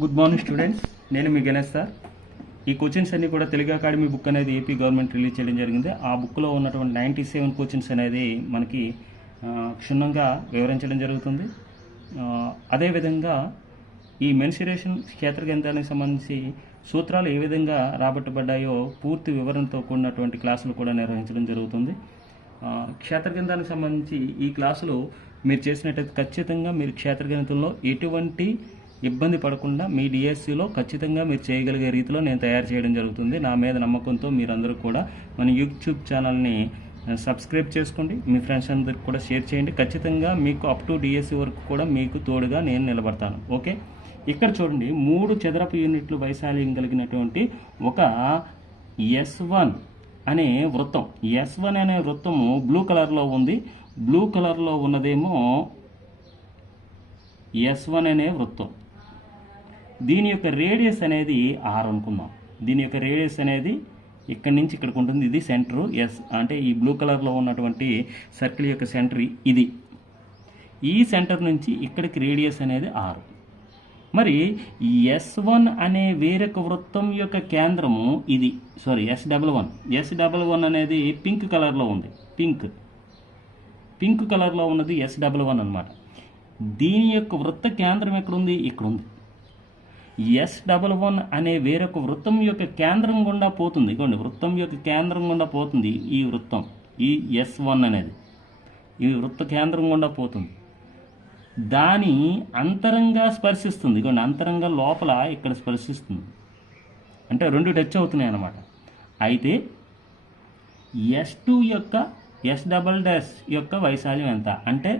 Good morning students, నేను మీ Ganesh sir. ఈ questions అన్ని కూడా తెలుగు అకాడమీ బుక్ అనేది ఏపీ గవర్నమెంట్ రిలీజ్ చేయడం జరిగింది. ఆ బుక్లో ఉన్నటువంటి 97 క్వశ్చన్స్ అనేది మనకి క్షుణ్ణంగా వివరించడం జరుగుతుంది. అదేవిధంగా ఈ మెన్సురేషన్ క్షేత్ర కేంద్రానికి సంబంధించి సూత్రాలు ఏ విధంగా రాబట్టబడ్డాయో పూర్తి వివరణతో కూడినటువంటి క్లాసులు కూడా నిర్వహించడం జరుగుతుంది. క్షేత్ర కేంద్రానికి సంబంధించి ఈ క్లాసులు మీరు చేసినట్టయితే ఖచ్చితంగా మీరు క్షేత్ర గణితంలో ఎటువంటి ఇబ్బంది పడకుండా మీ డిఎస్సిలో ఖచ్చితంగా మీరు చేయగలిగే రీతిలో నేను తయారు చేయడం జరుగుతుంది. నా మీద నమ్మకంతో మీరందరూ కూడా మన యూట్యూబ్ ఛానల్ని సబ్స్క్రైబ్ చేసుకోండి, మీ ఫ్రెండ్స్ అందరికి కూడా షేర్ చేయండి. ఖచ్చితంగా మీకు అప్ టు డిఎస్సి వరకు కూడా మీకు తోడుగా నేను నిలబడతాను. ఓకే, ఇక్కడ చూడండి, 3 చదరపు యూనిట్లు వైశాల్యం కలిగినటువంటి ఒక S1 అనే వృత్తం. S1 అనే వృత్తము బ్లూ కలర్లో ఉంది. బ్లూ కలర్లో ఉన్నదేమో S1 అనే వృత్తం. దీని యొక్క రేడియస్ అనేది R అనుకుందాం. దీని యొక్క రేడియస్ అనేది ఇక్కడి నుంచి ఇక్కడికి ఉంటుంది. ఇది సెంటరు ఎస్, అంటే ఈ బ్లూ కలర్లో ఉన్నటువంటి సర్కిల్ యొక్క సెంటర్ ఇది. ఈ సెంటర్ నుంచి ఇక్కడికి రేడియస్ అనేది R. మరి S1 అనే వేరొక వృత్తం యొక్క కేంద్రము ఇది. S11 అనేది పింక్ కలర్లో ఉంది. పింక్ కలర్లో ఉన్నది S11 అన్నమాట. దీని యొక్క వృత్త కేంద్రం ఎక్కడుంది? ఇక్కడ ఉంది. S11 అనే వేరొక వృత్తం యొక్క కేంద్రం గుండా పోతుంది. ఇదిగోండి, వృత్తం యొక్క కేంద్రం గుండా పోతుంది ఈ వృత్తం. ఈ S1 అనేది ఈ వృత్త కేంద్రం గుండా పోతుంది. దాని అంతరంగా స్పర్శిస్తుంది. ఇదిగోండి, అంతరంగా లోపల ఇక్కడ స్పర్శిస్తుంది. అంటే రెండు టచ్ అవుతున్నాయి అన్నమాట. అయితే S2 యొక్క S" యొక్క వైశాల్యం ఎంత అంటే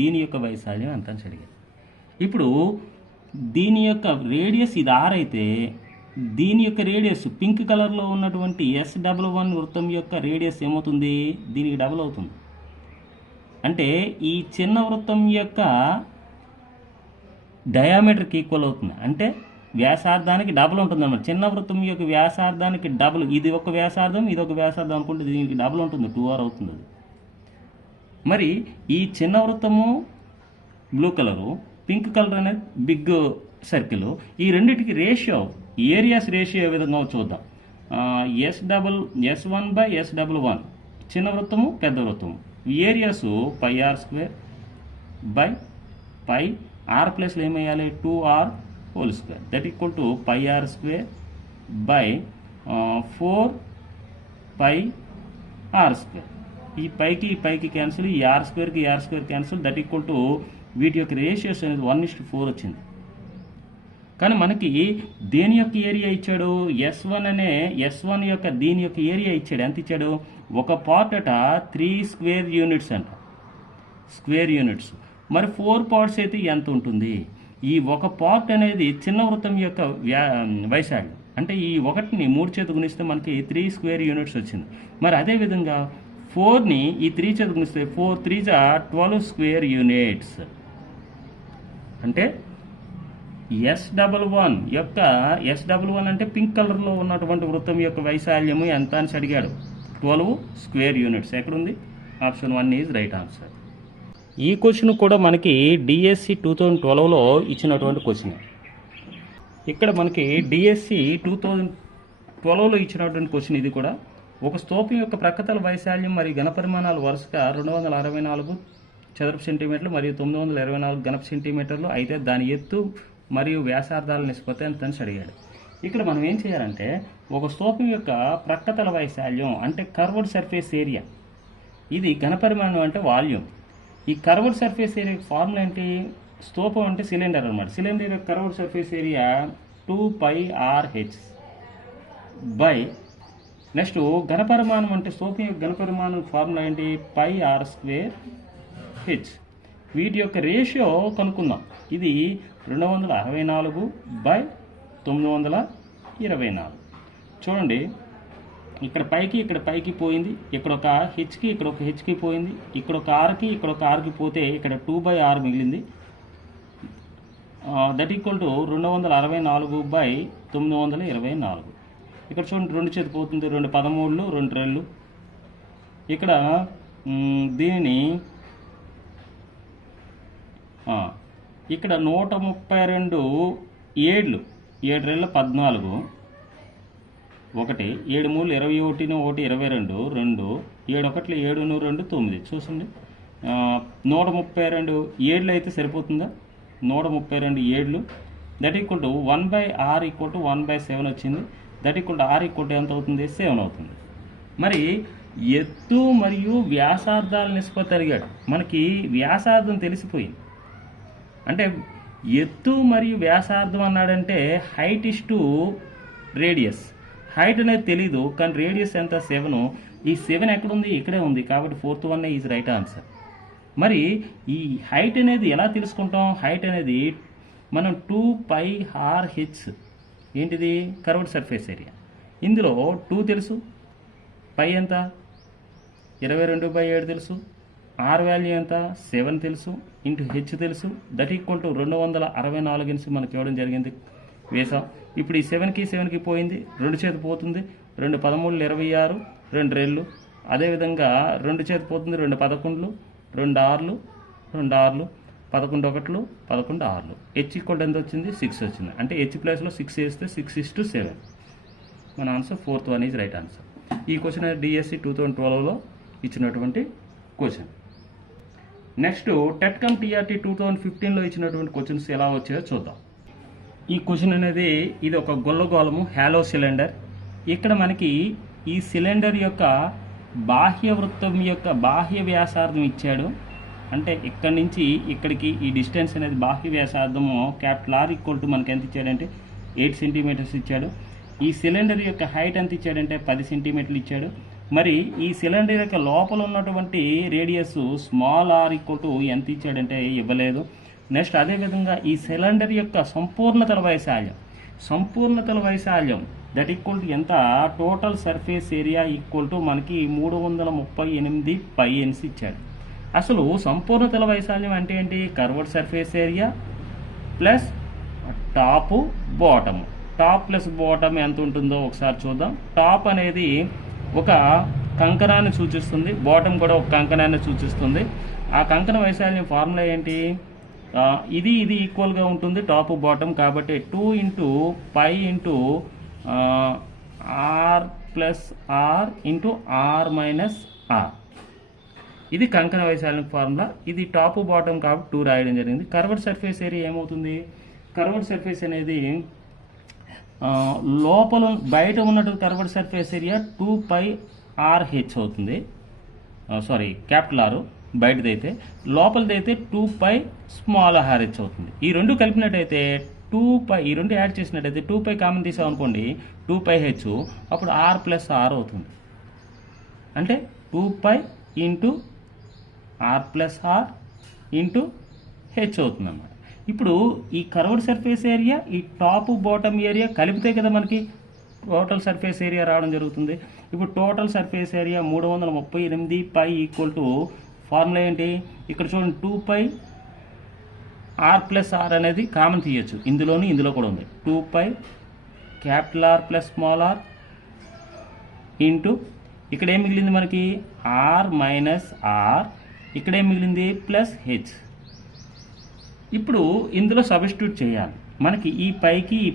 దీని యొక్క వైశాల్యం ఎంత అని అడిగారు. ఇప్పుడు దీని యొక్క రేడియస్ ఇది R అయితే దీని యొక్క రేడియస్ పింక్ కలర్లో ఉన్నటువంటి S11 వృత్తం యొక్క రేడియస్ ఏమవుతుంది? దీనికి డబుల్ అవుతుంది. అంటే ఈ చిన్న వృత్తం యొక్క డయామీటర్కి ఈక్వల్ అవుతుంది. అంటే వ్యాసార్థానికి డబుల్ ఉంటుంది అన్నమాట. చిన్న వృత్తం యొక్క వ్యాసార్థానికి డబుల్. ఇది ఒక వ్యాసార్థం, ఇది ఒక వ్యాసార్థం అనుకుంటే దీనికి డబుల్ ఉంటుంది, 2R అవుతుంది అది. మరి ఈ చిన్న వృత్తము బ్లూ కలరు, పింక్ కలర్ అనేది బిగ్ సర్కిల్. ఈ రెండింటికి రేషియో, ఏరియాస్ రేషియో ఏ విధంగా చూద్దాం. S1/S11 చిన్న వృత్తము, పెద్ద వృత్తము. ఏరియాస్ πr² బై π, R ప్లస్లో ఏమయ్యాలి? 2R² that equal to πr² by 4πr². ఈ పైకి క్యాన్సిల్, ఈ R²కి R² cancel, that equal to వీటి యొక్క రేషియోస్ అనేది 1:4 వచ్చింది. కానీ మనకి దేని యొక్క ఏరియా ఇచ్చాడు? S1 యొక్క దీని యొక్క ఏరియా ఇచ్చాడు. ఎంత ఇచ్చాడు? ఒక పార్ట్ అట 3 స్క్వేర్ యూనిట్స్ అంట, స్క్వేర్ యూనిట్స్. మరి 4 పార్ట్స్ అయితే ఎంత ఉంటుంది? ఈ ఒక పార్ట్ అనేది చిన్న వృత్తం యొక్క వైశాల్యం. అంటే ఈ 1ని 3 చేత గుణిస్తే మనకి 3 స్క్వేర్ యూనిట్స్ వచ్చింది. మరి అదేవిధంగా 4ని ఈ 3 చేత గుణిస్తే 4 3 12 స్క్వేర్ యూనిట్స్. అంటే S11 అంటే పింక్ కలర్లో ఉన్నటువంటి వృత్తం యొక్క వైశాల్యము ఎంత అని అడిగాడు. 12 స్క్వేర్ యూనిట్స్. ఎక్కడుంది? Option 1 is right answer. ఈ క్వశ్చన్ కూడా మనకి డిఎస్సి 2012లో ఇచ్చినటువంటి క్వశ్చన్. ఇక్కడ మనకి డిఎస్సి 2012లో ఇచ్చినటువంటి క్వశ్చన్ ఇది కూడా. ఒక స్తూపం యొక్క ప్రక్కతల వైశాల్యం మరియు ఘనపరిమాణాలు వరుసగా 264 చదరపు సెంటీమీటర్లు మరియు 924 ఘనపు సెంటీమీటర్లు అయితే దాని ఎత్తు మరియు వ్యాసార్థాల నిష్పత్తి ఎంత అని అడిగాడు. ఇక్కడ మనం ఏం చేయాలంటే, ఒక స్తూపం యొక్క ప్రక్కతల వైశాల్యం అంటే కర్వ్డ్ సర్ఫేస్ ఏరియా, ఇది ఘనపరిమాణం అంటే వాల్యూమ్. ఈ కర్వ్డ్ సర్ఫేస్ ఏరియా ఫార్ములా ఏంటి? స్తూపం అంటే సిలిండర్ అనమాట. సిలిండర్ యొక్క curved surface area 2πRH by next ఘనపరిమాణం అంటే స్తూపం యొక్క ఘనపరిమాణం ఫార్ములా ఏంటి? πr²H. వీటి యొక్క రేషియో కనుక్కుందాం. ఇది 264/924. చూడండి, ఇక్కడ పైకి పోయింది, ఇక్కడ ఒక హెచ్కి, ఇక్కడ ఒక హెచ్కి పోయింది, ఇక్కడ ఒక ఆర్కి, ఇక్కడ ఒక ఆర్కి పోతే ఇక్కడ 2/R మిగిలింది. That equal to 264/924. ఇక్కడ చూడండి, 2 చేతి పోతుంది, 2 13లు, 2 2. ఇక్కడ దీనిని ఇక్కడ 132 ఏడ్లు 7 రెళ్ళ 14 1 7 మూలు 21 1 22 2 7 1 7 2 9 చూసండి 132 ఏడ్లు అయితే సరిపోతుందా 132 ఏడ్లు that equal to 1/r equal to 1/7 వచ్చింది that equal to r equal to ఎంత అవుతుంది 7 అవుతుంది. మరి ఎత్తు మరియు వ్యాసార్థాల నిష్పత్తి అడిగాడు. మనకి వ్యాసార్థం తెలిసిపోయింది. అంటే ఎత్తు మరియు వ్యాసార్థం అన్నాడంటే height is to radius. Height అనేది తెలీదు కానీ రేడియస్ ఎంత 7. ఈ 7 ఎక్కడుంది ఇక్కడే ఉంది కాబట్టి 4th one is right answer. మరి ఈ హైట్ అనేది ఎలా తెలుసుకుంటాం? హైట్ అనేది మనం 2πr/h ఏంటిది కర్వ్డ్ సర్ఫేస్ ఏరియా. ఇందులో 2 తెలుసు, పై ఎంత 22/7 తెలుసు, r వాల్యూ ఎంత 7 తెలుసు, ఇంటూ h తెలుసు దట్ ఈక్వల్ టు 264 ఇన్స్ మనకి ఇవ్వడం జరిగింది. వేసాం. ఇప్పుడు ఈ 7కి పోయింది, 2 చేతి పోతుంది, 2 13 26, 2 రెళ్ళు. అదేవిధంగా 2 చేతి పోతుంది, 2 11, 2 ఆర్లు, 2 ఆర్లు, 11 1, 11 ఆర్లు. h ఈక్వల్ ఎంత వచ్చింది 6 వచ్చింది. అంటే h ప్లేస్లో 6 వేస్తే 6:7. మన answer 4th one is right answer. ఈ క్వశ్చన్ డిఎస్సి 2012లో ఇచ్చినటువంటి క్వశ్చన్. నెక్స్ట్ టెట్కమ్ టీఆర్టీ 2015లో ఇచ్చినటువంటి క్వశ్చన్స్ ఎలా వచ్చాయో చూద్దాం. ఈ క్వశ్చన్ అనేది ఇది ఒక గొల్లగోళము హ్యాలో సిలిండర్. ఇక్కడ మనకి ఈ సిలిండర్ యొక్క బాహ్య వృత్తం యొక్క బాహ్య వ్యాసార్థం ఇచ్చాడు. అంటే ఇక్కడి నుంచి ఇక్కడికి ఈ డిస్టెన్స్ అనేది బాహ్య వ్యాసార్థము R ఈక్వల్ టు మనకి ఎంత ఇచ్చాడంటే 8 సెంటీమీటర్స్ ఇచ్చాడు. ఈ సిలిండర్ యొక్క హైట్ ఎంత ఇచ్చాడంటే 10 సెంటీమీటర్లు ఇచ్చాడు. మరి ఈ సిలిండర్ యొక్క లోపల ఉన్నటువంటి రేడియస్ r ఈక్వల్ టు ఎంత ఇచ్చాడంటే ఇవ్వలేదు. నెక్స్ట్ అదేవిధంగా ఈ సిలిండర్ యొక్క సంపూర్ణతల వైశాల్యం దట్ ఈక్వల్ టు ఎంత total surface area equal to మనకి 338 πns ఇచ్చాడు. అసలు సంపూర్ణతల వైశాల్యం అంటే ఏంటి? Curved surface area plus top bottom. Top plus bottom ఎంత ఉంటుందో ఒకసారి చూద్దాం. టాప్ అనేది ఒక కంకణాన్ని సూచిస్తుంది, బాటమ్ కూడా ఒక కంకణాన్ని సూచిస్తుంది. ఆ కంకణ వైశాల్యం ఫార్ములా ఏంటి? ఇది ఈక్వల్గా ఉంటుంది టాప్ బాటమ్. కాబట్టి 2 × π × r + r × r - r. ఇది కంకణ వైశాల్యం ఫార్ములా. ఇది టాప్ బాటమ్ కాబట్టి 2 రాయడం జరిగింది. కర్వ్డ్ సర్ఫేస్ ఏరియా ఏమవుతుంది? కర్వ్డ్ సర్ఫేస్ అనేది లోపల బయట ఉన్నట్టు కర్వ్డ్ సర్ఫేస్ ఏరియా 2πr/h అవుతుంది. సారీ R బయటదైతే, లోపలిదైతే 2πr/h అవుతుంది. ఈ రెండు కలిపినట్టయితే 2π, ఈ రెండు యాడ్ చేసినట్టయితే 2π కామన్ తీసామనుకోండి 2πh, అప్పుడు r + r అవుతుంది. అంటే 2π × r + r × h అవుతుంది అన్నమాట. ఇప్పుడు ఈ కర్వ్డ్ సర్ఫేస్ ఏరియా ఈ టాప్ బాటమ్ ఏరియా కలిపితే కదా మనకి టోటల్ సర్ఫేస్ ఏరియా రావడం జరుగుతుంది. ఇప్పుడు total surface area 338 π equal to formula ఏంటి? ఇక్కడ చూడండి 2π r + r అనేది కామన్ తీయచ్చు. ఇందులో కూడా ఉంది. 2π R + r ఇంటూ ఇక్కడ ఏం మిగిలింది మనకి r - r, ఇక్కడ ఏం మిగిలింది +h. ఇప్పుడు ఇందులో సబ్స్టిట్యూట్ చేయాలి. మనకి ఈ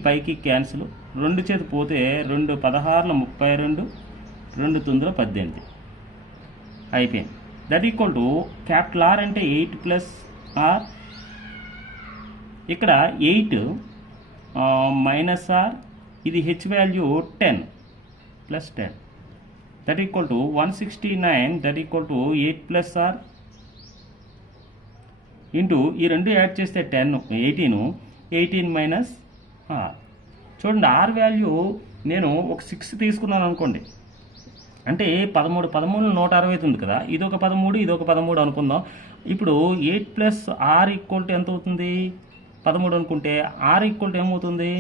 పైకి క్యాన్సిల్, 2 చేతి పోతే 2 16 32, 2 9 18 అయిపోయింది. దట్ ఈక్వల్ టు R అంటే 8 + r, ఇక్కడ 8 - r, ఇది h value 10 + 10 that equal to 169. That equal to 8 + r into ఈ రెండు యాడ్ చేస్తే 18 - r. చూడండి r వాల్యూ నేను ఒక 6 తీసుకున్నాను అనుకోండి, అంటే 13 160 ఉంది కదా. ఇదొక 13 ఇదొక 13 అనుకుందాం. ఇప్పుడు 8 + r ఈక్వల్ టు ఎంత అవుతుంది? 13 అనుకుంటే r ఈక్వల్ టు ఏమవుతుంది?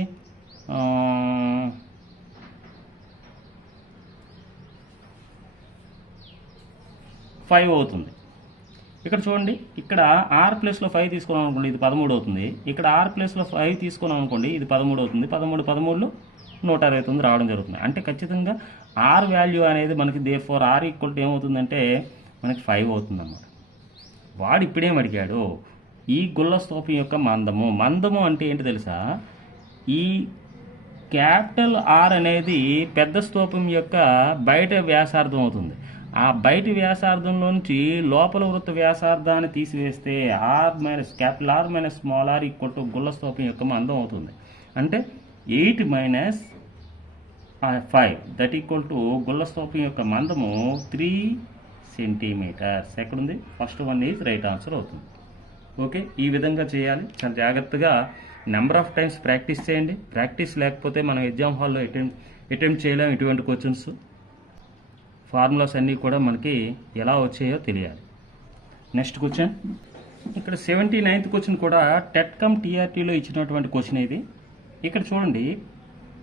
5 అవుతుంది. ఇక్కడ చూడండి, ఇక్కడ r ప్లస్లో 5 తీసుకున్నాం అనుకోండి ఇది 13 అవుతుంది. ఇక్కడ r ప్లస్లో 5 తీసుకున్నాం అనుకోండి ఇది 13 అవుతుంది. 13 169 రావడం జరుగుతుంది. అంటే ఖచ్చితంగా r వాల్యూ అనేది మనకి దేర్ఫోర్ r ఈక్వల్ టు ఏమవుతుందంటే మనకి 5 అవుతుంది అన్నమాట. వాడు ఇప్పుడేం అడిగాడు? ఈ గుల్ల స్తూపం యొక్క మందము అంటే ఏంటి తెలుసా? ఈ క్యాపిటల్ ఆర్ అనేది పెద్ద స్తూపం యొక్క బయట వ్యాసార్థం అవుతుంది. ఆ బయటి వ్యాసార్థంలోంచి లోపల వృత్త వ్యాసార్థాన్ని తీసివేస్తే capital R minus small R equal to గుల్ల స్తూపం యొక్క మందం అవుతుంది. అంటే 8 మైనస్ 5 దట్ ఈక్వల్ టు గుల్ల స్తూపం యొక్క మందము 3 సెంటీమీటర్స్. ఎక్కడుంది? First one is right answer అవుతుంది. ఓకే, ఈ విధంగా చేయాలి. చాలా జాగ్రత్తగా నెంబర్ ఆఫ్ టైమ్స్ ప్రాక్టీస్ చేయండి. ప్రాక్టీస్ లేకపోతే మనం ఎగ్జామ్ హాల్లో అటెంప్ట్ చేయలేం. ఇటువంటి క్వశ్చన్స్ ఫార్ములాస్ అన్నీ కూడా మనకి ఎలా వచ్చాయో తెలియాలి. నెక్స్ట్ క్వశ్చన్, ఇక్కడ 79th క్వశ్చన్ కూడా టెట్కమ్ టీఆర్టీలో ఇచ్చినటువంటి క్వశ్చన్ ఇది. ఇక్కడ చూడండి,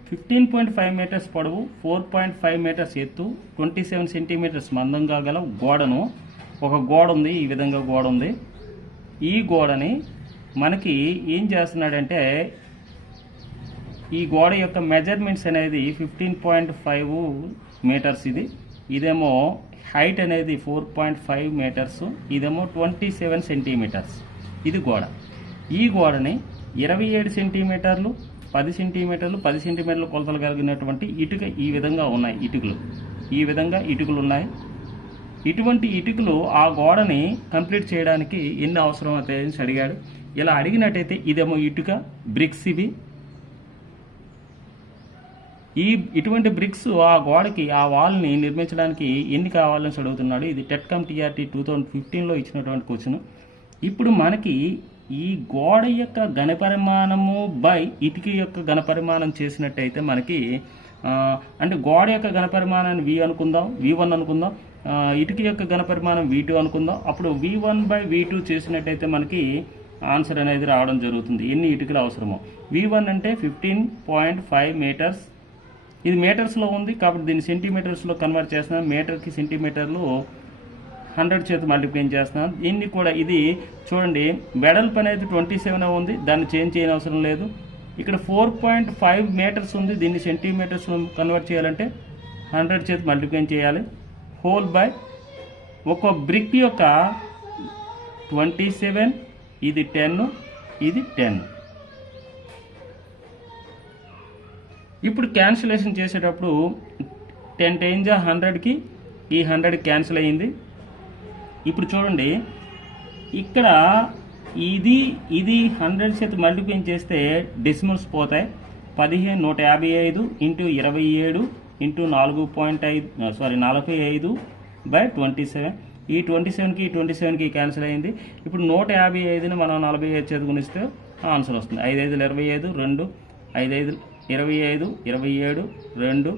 15.5 మీటర్స్ పొడవు, 4.5 మీటర్స్ ఎత్తు, 27 సెంటీమీటర్స్ మందంగా గల గోడను, ఒక గోడ ఉంది, ఈ విధంగా గోడ ఉంది. ఈ గోడని మనకి ఏం చేస్తున్నాడంటే, ఈ గోడ యొక్క మెజర్మెంట్స్ అనేది 15.5 మీటర్స్, ఇదేమో హైట్ అనేది 4.5 మీటర్స్, ఇదేమో 27 సెంటీమీటర్స్. ఇది గోడ. ఈ గోడని 27 సెంటీమీటర్లు, 10 సెంటీమీటర్లు, 10 సెంటీమీటర్లు కొలతలు కలిగినటువంటి ఇటుక ఈ విధంగా ఉన్నాయి. ఈ విధంగా ఇటుకలు ఉన్నాయి. ఇటువంటి ఇటుకలు ఆ గోడని కంప్లీట్ చేయడానికి ఎన్ని అవసరం అవుతాయని అడిగాడు. ఇలా అడిగినట్టయితే ఇదేమో ఇటుక బ్రిక్స్, ఇటువంటి బ్రిక్స్ ఆ గోడకి, ఆ వాల్ని నిర్మించడానికి ఎన్ని కావాలని అడుగుతున్నాడు. ఇది టెట్కమ్ టీఆర్టీ 2015లో ఇచ్చినటువంటి క్వశ్చన్. ఇప్పుడు మనకి ఈ గోడ యొక్క ఘనపరిమాణము బై ఇటుక యొక్క ఘనపరిమాణం చేసినట్టయితే మనకి అంటే గోడ యొక్క ఘనపరిమాణాన్ని V1 అనుకుందాం, ఇటుక యొక్క ఘనపరిమాణం V2 అనుకుందాం. అప్పుడు V1 బై V2 చేసినట్టయితే మనకి ఆన్సర్ అనేది రావడం జరుగుతుంది. ఎన్ని ఇటుకలు అవసరమో. V1 అంటే 15.5 మీటర్స్. ఇది మీటర్స్లో ఉంది కాబట్టి దీన్ని సెంటీమీటర్స్లో కన్వర్ట్ చేస్తున్నాం. మీటర్కి సెంటీమీటర్లు 100 చేత మల్టిప్లై చేస్తున్నాం. దీన్ని కూడా ఇది చూడండి, వెడల్పు అనేది 27 ఉంది, దాన్ని చేంజ్ చేయని అవసరం లేదు. ఇక్కడ 4.5 మీటర్స్ ఉంది, దీన్ని సెంటీమీటర్స్ కన్వర్ట్ చేయాలంటే 100 చేత మల్టిప్లై చేయాలి. హోల్ బై ఒక బ్రిక్ యొక్క 27, ఇది 10, ఇది 10. ఇప్పుడు క్యాన్సిలేషన్ చేసేటప్పుడు 10 టైమ్స్ 100కి ఈ 100 క్యాన్సిల్ అయ్యింది. ఇప్పుడు చూడండి, ఇక్కడ ఇది 100 చేత మల్టిప్లై చేస్తే డెసిమల్స్ పోతాయి. 155 ఇంటూ 27 ఇంటూ 45/27. ఈ 27కి క్యాన్సిల్ అయింది. ఇప్పుడు 155ని మనం 45 చేత గుణిస్తే ఆన్సర్ వస్తుంది. 5 5 25, 2 5 5 25, 27, 2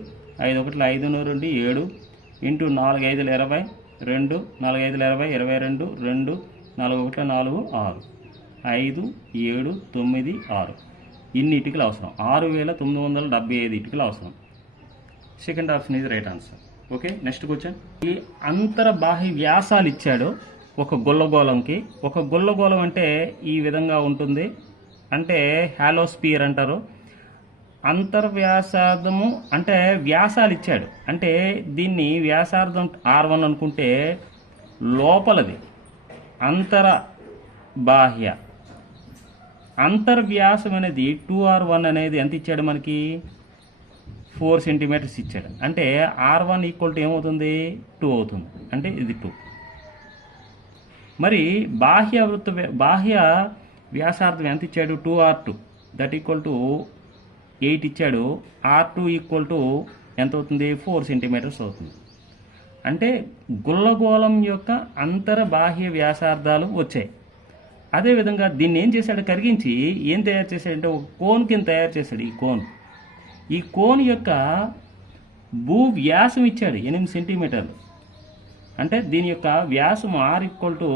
5 1 5 2 7 ఇంటూ 4 5 20, 2 4 5 20, 22, 2 4 1 4 6, 5 7 9 6. ఇన్ని ఇటుకలు అవసరం. 6975 ఇటుకలు అవసరం. సెకండ్ ఆప్షన్ ఇది right answer. Okay, next question. ఈ అంతర్బాహ్య వ్యాసాలు ఇచ్చాడు ఒక గుల్లగోళంకి. ఒక గుల్లగోళం అంటే ఈ విధంగా ఉంటుంది, అంటే హాలోస్పియర్ అంటారు. అంతర్వ్యాసార్థము అంటే వ్యాసాలు ఇచ్చాడు, అంటే దీన్ని వ్యాసార్థం R1 అనుకుంటే లోపలది బాహ్య అంతర్వ్యాసం అనేది 2R1 అనేది ఎంత ఇచ్చాడు మనకి? 4 సెంటీమీటర్స్ ఇచ్చాడు. అంటే R1 ఈక్వల్ టు ఏమవుతుంది? 2 అవుతుంది. అంటే ఇది 2. మరి బాహ్య వ్యాసార్థం ఎంత ఇచ్చాడు? 2R2 దట్ ఈక్వల్ టు 8 ఇచ్చాడు. R2 ఈక్వల్ టు ఎంత అవుతుంది? 4 సెంటీమీటర్స్ అవుతుంది. అంటే గుల్లగోళం యొక్క బాహ్య వ్యాసార్థాలు వచ్చాయి. అదేవిధంగా దీన్ని ఏం చేశాడు? కరిగించి ఏం తయారు చేశాడంటే ఒక కోన్ కింద తయారు చేశాడు. ఈ కోన్ యొక్క భూ వ్యాసం ఇచ్చాడు 8 సెంటీమీటర్లు. అంటే దీని యొక్క వ్యాసం R ఈక్వల్ టు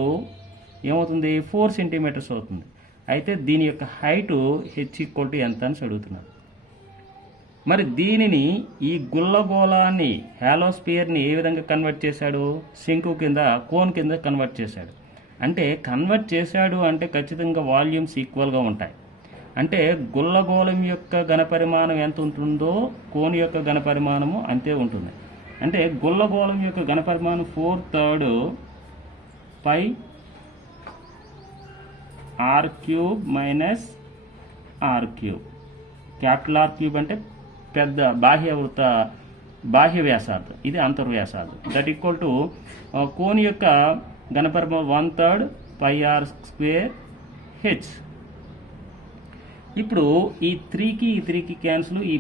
ఏమవుతుంది? 4 సెంటీమీటర్స్ అవుతుంది. అయితే దీని యొక్క హైటు H ఈక్వల్ టు ఎంత అని అడుగుతున్నాడు. మరి దీనిని ఈ గుల్లగోళాన్ని హాలోస్పియర్ని ఏ విధంగా కన్వర్ట్ చేశాడు? శంకు కింద, కోన్ కింద కన్వర్ట్ చేశాడు. అంటే కన్వర్ట్ చేశాడు అంటే ఖచ్చితంగా వాల్యూమ్స్ ఈక్వల్గా ఉంటాయి. అంటే గుల్లగోళం యొక్క ఘనపరిమాణం ఎంత ఉంటుందో కోన్ యొక్క ఘనపరిమాణము అంతే ఉంటుంది. అంటే గుల్లగోళం యొక్క ఘనపరిమాణం 4/3 pi R³ minus R³. Capital R cube అంటే పెద్ద బాహ్య వ్యాసార్థం, ఇది అంతర్వ్యాసార్థం. దట్ ఈక్వల్ టు కోణి యొక్క ఘనపరిమాణం 1/3 πr² h. ఇప్పుడు ఈ 3కి క్యాన్సిల్, ఈ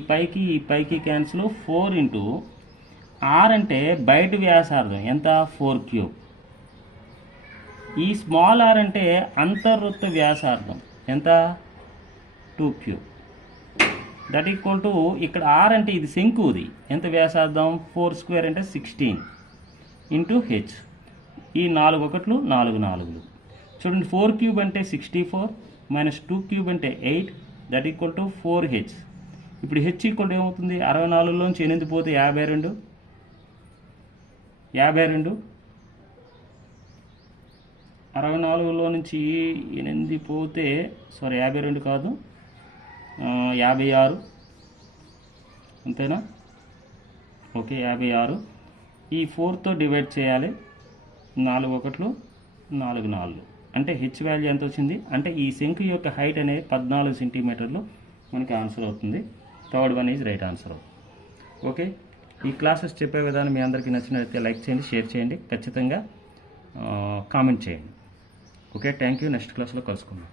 పైకి క్యాన్సిల్, 4 ఇంటూ ఆర్ అంటే బయట వ్యాసార్థం ఎంత 4³ ఈ స్మాల్ ఆర్ అంటే అంతర్వృత్త వ్యాసార్థం ఎంత 2³ దట్ ఈక్వల్ టు ఇక్కడ ఆర్ అంటే ఇది శంకుది ఎంత వ్యాసార్థం 4² అంటే 16 ఇంటూ హెచ్. ఈ 4 ఒకట్లు 4 4లు చూడండి. 4³ అంటే 64 మైనస్ 2³ అంటే 8 దట్ ఈక్వల్ టు 4h. ఇప్పుడు హెచ్ ఈక్వల్ ఏమవుతుంది 64లోంచి 8 పోతే 52 64లో నుంచి 8 పోతే 52 కాదు 56 అంతేనా? ఓకే 56. ఈ 4తో డివైడ్ చేయాలి. 4 ఒకట్లు 4 4లు అంటే హెచ్ వాల్యూ ఎంత వచ్చింది అంటే ఈ శంకు యొక్క హైట్ అనేది 14 సెంటీమీటర్లు మనకి ఆన్సర్ అవుతుంది. Third one is right answer. Okay, ఈ క్లాసెస్ చెప్పే విధానం మీ అందరికీ నచ్చినట్లయితే లైక్ చేయండి, షేర్ చేయండి, ఖచ్చితంగా కామెంట్ చేయండి. Okay, thank you. నెక్స్ట్ క్లాస్లో కలుసుకుందాం.